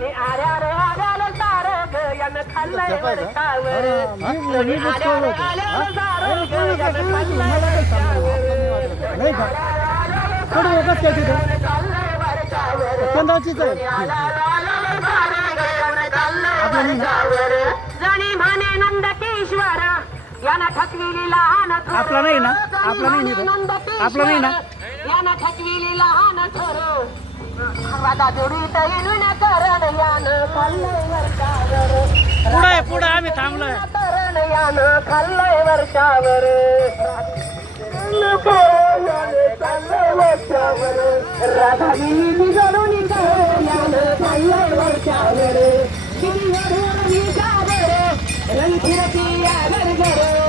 जणी आल्या रे आल्याला सार यानं खाल्लंय वरच्यावर जणी आल्या रे आल्याला सार यानं खाल्लंय वरच्यावर नाही का थोडी एकच काय तिथं चंदाचीच आहे जणी म्हणे नंदकेश्वर यानं ठकविली लहान आपला नाही ना आपला नाही आपला नाही ना यानं ठकविली लहान थोर वादा जोडीत येऊन करण यानं खाल्लंय वरच्यावर पुढे आम्ही थांबलोय करण यानं खाल्लंय वरच्यावर राधानी जळून यानं खाल्लंय वरच्यावर रंग फिरती आगर आल्या